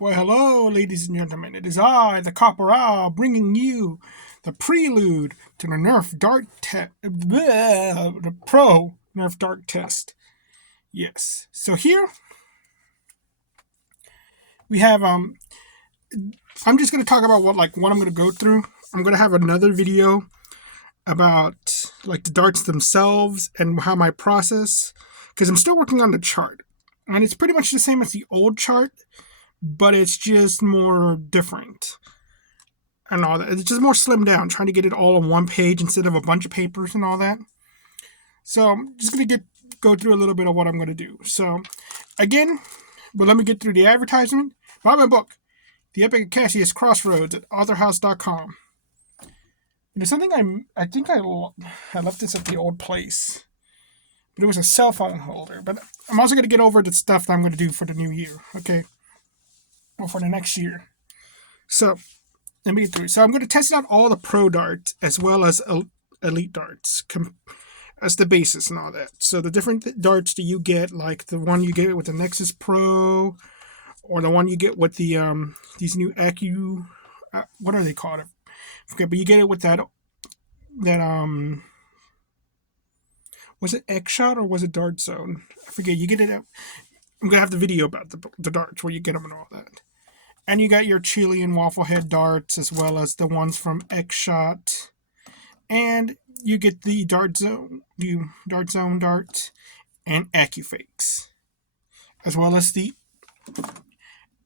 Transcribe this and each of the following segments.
Well, hello, ladies and gentlemen. It is I, the Copper Owl, bringing you the prelude to the Nerf Dart test, the Pro Nerf Dart test. Yes. So here we have. I'm just going to talk about what I'm going to go through. I'm going to have another video about like the darts themselves and how my process, because I'm still working on the chart, and it's pretty much the same as the old chart, but it's just more different and all that. It's just more slimmed down, trying to get it all on one page instead of a bunch of papers and all that. So I'm just gonna go through a little bit of what I'm gonna do. So again, but let me get through the advertisement. Buy my book, The Epic Cassius Crossroads at authorhouse.com. And there's something I think I left this at the old place, but it was a cell phone holder. But I'm also gonna get over the stuff that I'm gonna do for the new year. Okay, or for the next year. So let me get through. So I'm going to test out all the pro darts as well as elite darts as the basis and all that. So the different darts that you get, like the one you get with the Nexus Pro, or the one you get with the these new Acu, what are they called? I forget, but you get it with that was it X Shot or was it Dart Zone? I forget. You get it. I'm gonna have the video about the darts where you get them and all that. And you got your Chilean waffle head darts as well as the ones from X Shot. And you get the Dart Zone darts and AccuFakes. As well as the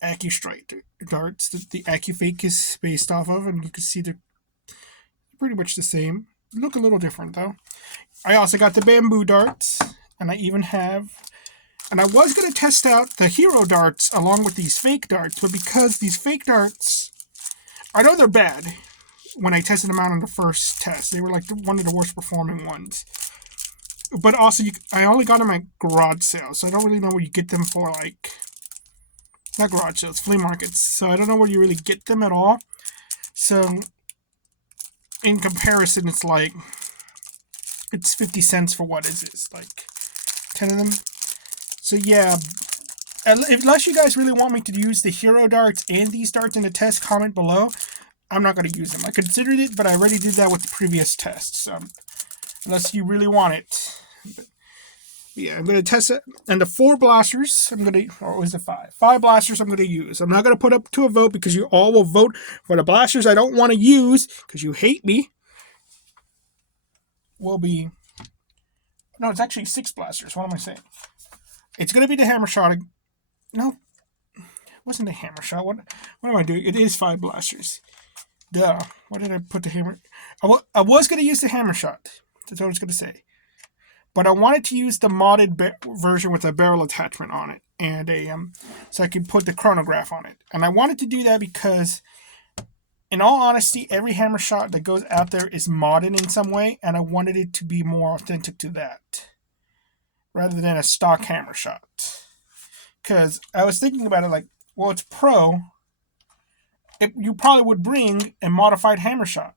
AccuStrike darts that the AccuFake is based off of, and you can see they're pretty much the same. Look a little different though. I also got the bamboo darts, and I even have. And I was going to test out the hero darts along with these fake darts, but because these fake darts, I know they're bad. When I tested them out on the first test, they were like one of the worst performing ones. But also, I only got them at garage sales, so I don't really know where you get them for, like, not garage sales, flea markets. So I don't know where you really get them at all. So in comparison, it's 50 cents for what is this, like 10 of them? So yeah, unless you guys really want me to use the hero darts and these darts in the test, comment below. I'm not going to use them. I considered it, but I already did that with the previous test. So unless you really want it. But yeah, I'm going to test it. And the 4 blasters, or is it 5? 5 blasters I'm going to use. I'm not going to put up to a vote because you all will vote for the blasters I don't want to use because you hate me. No, it's actually 6 blasters. What am I saying? It's going to be the hammer shot. No, it wasn't a hammer shot. What am I doing? It is 5 blasters. Duh. Why did I put the hammer? I was going to use the hammer shot. That's what I was going to say. But I wanted to use the modded version with a barrel attachment on it, and so I could put the chronograph on it. And I wanted to do that because, in all honesty, every hammer shot that goes out there is modded in some way, and I wanted it to be more authentic to that, rather than a stock hammer shot. Because I was thinking about it like, well, it's pro. You probably would bring a modified hammer shot,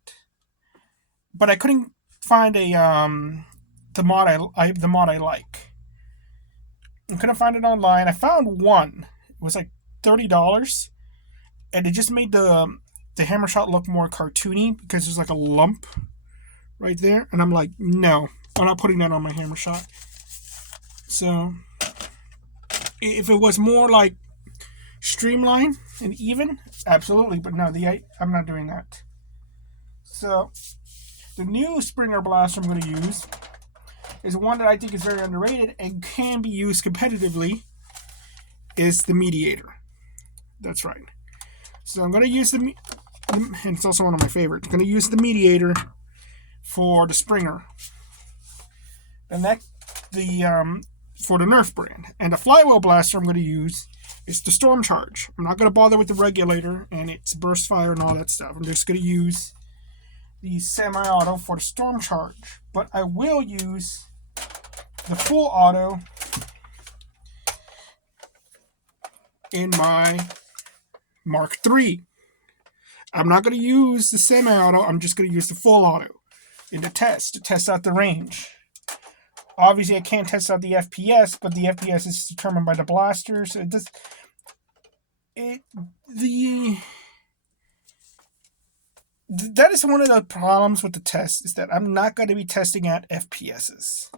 but I couldn't find the mod I like. I couldn't find it online. I found one. It was like $30, and it just made the hammer shot look more cartoony because there's like a lump right there, and I'm like, no, I'm not putting that on my hammer shot. So if it was more like streamlined and even, absolutely, but no, I'm not doing that. So the new Springer blaster I'm going to use is one that I think is very underrated and can be used competitively, is the Mediator. That's right. So I'm going to use and it's also one of my favorites. I'm going to use the Mediator for the Springer. And for the Nerf brand. And the flywheel blaster I'm going to use is the Storm Charge. I'm not going to bother with the regulator and its burst fire and all that stuff. I'm just going to use the semi-auto for the Storm Charge. But I will use the full auto in my Mark III. I'm not going to use the semi-auto. I'm just going to use the full auto in the test to test out the range. Obviously, I can't test out the FPS, but the FPS is determined by the blaster. So it the that is one of the problems with the test, is that I'm not going to be testing at FPSs,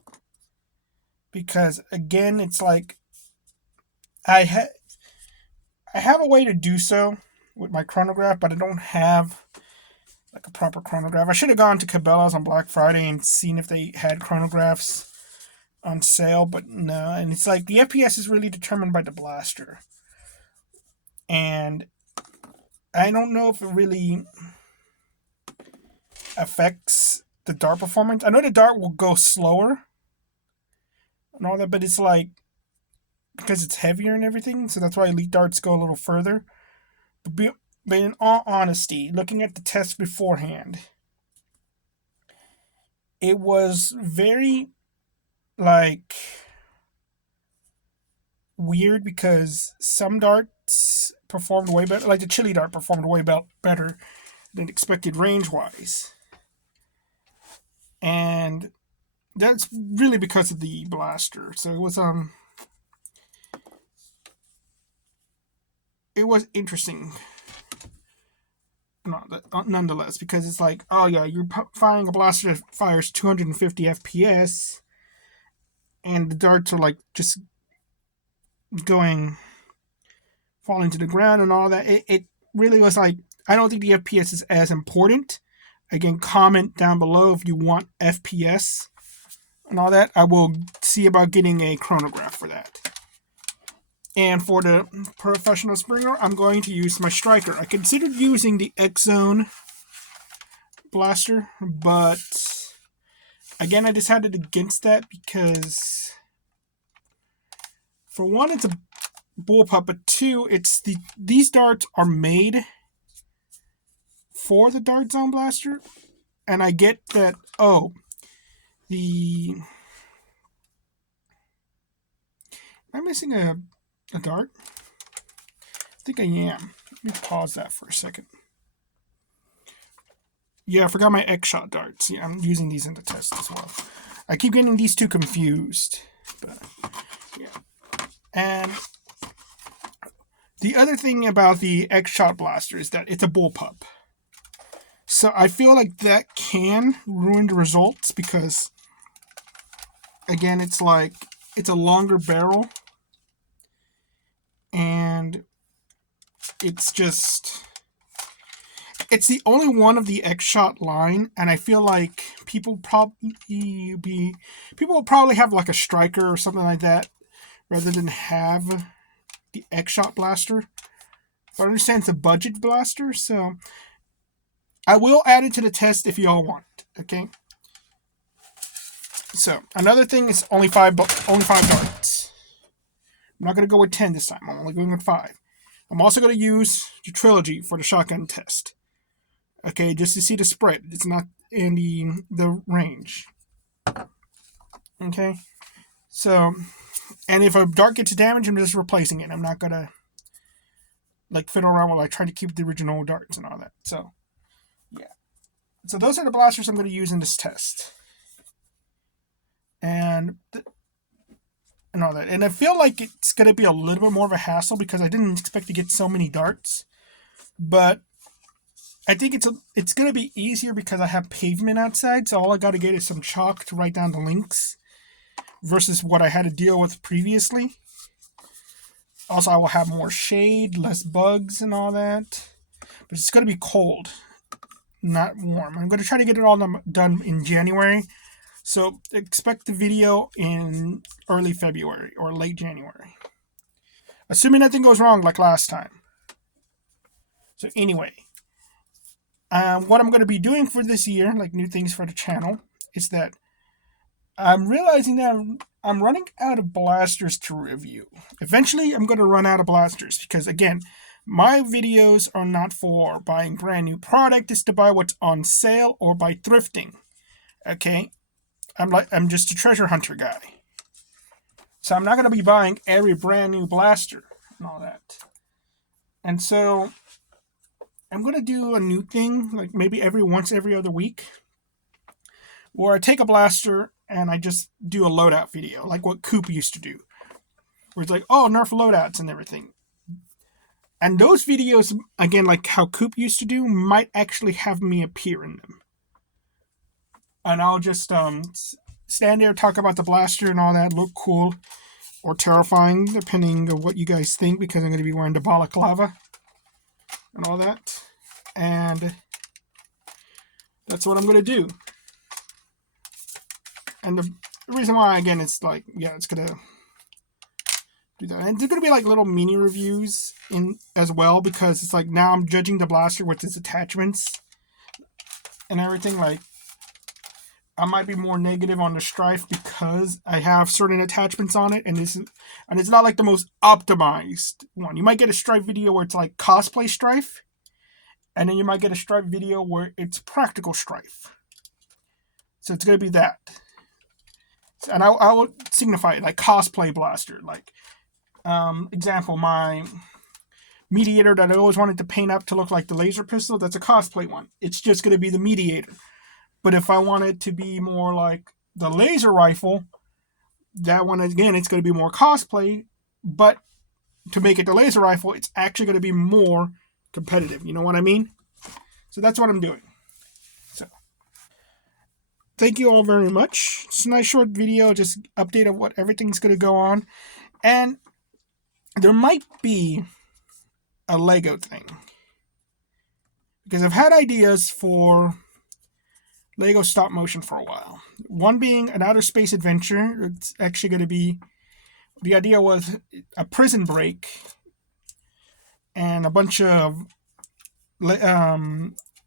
because again, it's like I have a way to do so with my chronograph, but I don't have like a proper chronograph. I should have gone to Cabela's on Black Friday and seen if they had chronographs on sale, but no. And it's like the FPS is really determined by the blaster, and I don't know if it really affects the dart performance. I know the dart will go slower and all that, but it's like, because it's heavier and everything, so that's why elite darts go a little further. But in all honesty, looking at the test beforehand, it was very like weird, because some darts performed way better, like the chili dart performed way better than expected range wise, and that's really because of the blaster. So it was interesting, nonetheless, because it's like, oh yeah, you're firing a blaster that fires 250 FPS, and the darts are like just falling to the ground and all that. It really was like, I don't think the FPS is as important. Again, comment down below if you want FPS and all that. I will see about getting a chronograph for that. And for the professional springer, I'm going to use my striker. I considered using the X-Zone blaster, but again, I decided against that because, for one, it's a bullpup, but two, these darts are made for the Dart Zone blaster, and I get that. Am I missing a dart? I think I am. Let me pause that for a second. Yeah, I forgot my X-Shot darts. Yeah, I'm using these in the test as well. I keep getting these two confused. But, yeah. And the other thing about the X-Shot blaster is that it's a bullpup. So I feel like that can ruin the results, because, again, it's a longer barrel, and it's the only one of the X-Shot line, and I feel like people will probably have like a striker or something like that rather than have the X-Shot blaster. But I understand it's a budget blaster, so I will add it to the test if you all want. Okay. So another thing is only five darts. I'm not going to go with 10 this time. I'm only going with 5. I'm also going to use the trilogy for the shotgun test. Okay, just to see the spread. It's not in the range. Okay. So, and if a dart gets damaged, I'm just replacing it. I'm not going to fiddle around while I try to keep the original darts and all that. So, yeah. So those are the blasters I'm going to use in this test. And all that. And I feel like it's going to be a little bit more of a hassle, because I didn't expect to get so many darts. But I think it's going to be easier because I have pavement outside, so all I got to get is some chalk to write down the links, versus what I had to deal with previously. Also, I will have more shade, less bugs and all that. But it's going to be cold, not warm. I'm going to try to get it all done in January. So expect the video in early February or late January, assuming nothing goes wrong like last time. So anyway, what I'm going to be doing for this year, like new things for the channel, is that I'm realizing that I'm running out of blasters to review. Eventually, I'm going to run out of blasters, because, again, my videos are not for buying brand new product. It's to buy what's on sale or by thrifting. Okay? I'm just a treasure hunter guy. So I'm not going to be buying every brand new blaster and all that. And so I'm going to do a new thing, like maybe every other week, where I take a blaster and I just do a loadout video, like what Coop used to do, where it's like, oh, Nerf loadouts and everything. And those videos, again, like how Coop used to do, might actually have me appear in them. And I'll just stand there, talk about the blaster and all that, look cool or terrifying, depending on what you guys think, because I'm going to be wearing the balaclava and all that. And that's what I'm going to do. And the reason why, again, it's like, yeah, it's going to do that. And there's going to be like little mini reviews in as well, because it's like now I'm judging the blaster with its attachments and everything. Like, I might be more negative on the Strife because I have certain attachments on it, and it's not like the most optimized one. You might get a Strife video where it's like cosplay Strife, and then you might get a Strife video where it's practical Strife. So it's gonna be that, and I will signify it like cosplay blaster. Like, example, my Mediator that I always wanted to paint up to look like the laser pistol, that's a cosplay one. It's just gonna be the Mediator. But if I want it to be more like the laser rifle, that one, again, it's going to be more cosplay. But to make it the laser rifle, it's actually going to be more competitive. You know what I mean? So that's what I'm doing. So thank you all very much. It's a nice short video, just update of what everything's going to go on. And there might be a Lego thing, because I've had ideas for Lego stop motion for a while. One being an outer space adventure. It's actually going to be, the idea was a prison break and a bunch of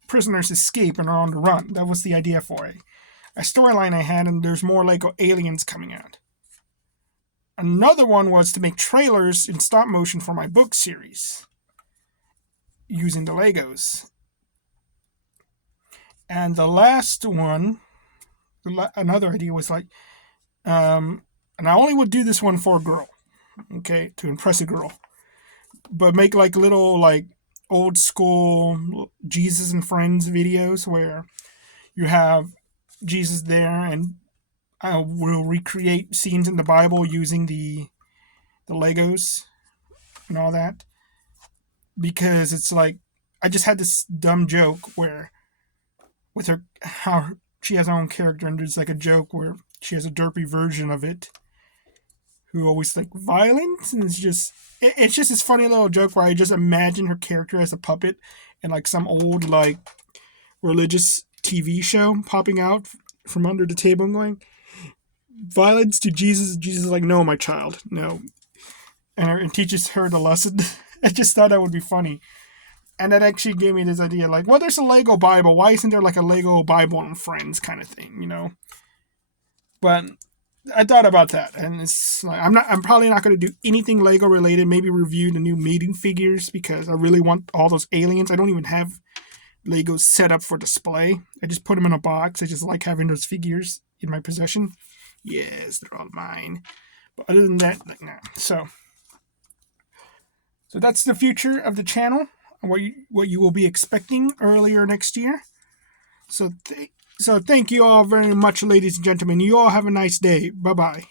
prisoners escape and are on the run. That was the idea for a storyline I had, and there's more Lego aliens coming out. Another one was to make trailers in stop motion for my book series using the Legos. And the last one, another idea was like, and I only would do this one for a girl, okay, to impress a girl, but make like little like old school Jesus and Friends videos where you have Jesus there, and I will recreate scenes in the Bible using the Legos and all that, because it's like, I just had this dumb joke where with her, how she has her own character, and there's like a joke where she has a derpy version of it who always like violence, and it's just this funny little joke where I just imagine her character as a puppet in like some old like religious TV show popping out from under the table and going, violence to Jesus. Jesus is like, no, my child, no, and teaches her the lesson. I just thought that would be funny. And that actually gave me this idea, like, well, there's a Lego Bible. Why isn't there like a Lego Bible and Friends kind of thing, you know? But I thought about that, and it's like, I'm probably not going to do anything Lego related. Maybe review the new mating figures, because I really want all those aliens. I don't even have Legos set up for display. I just put them in a box. I just like having those figures in my possession. Yes, they're all mine. But other than that, like, nah. So that's the future of the channel. What you will be expecting earlier next year. So thank you all very much, ladies and gentlemen. You all have a nice day. Bye-bye.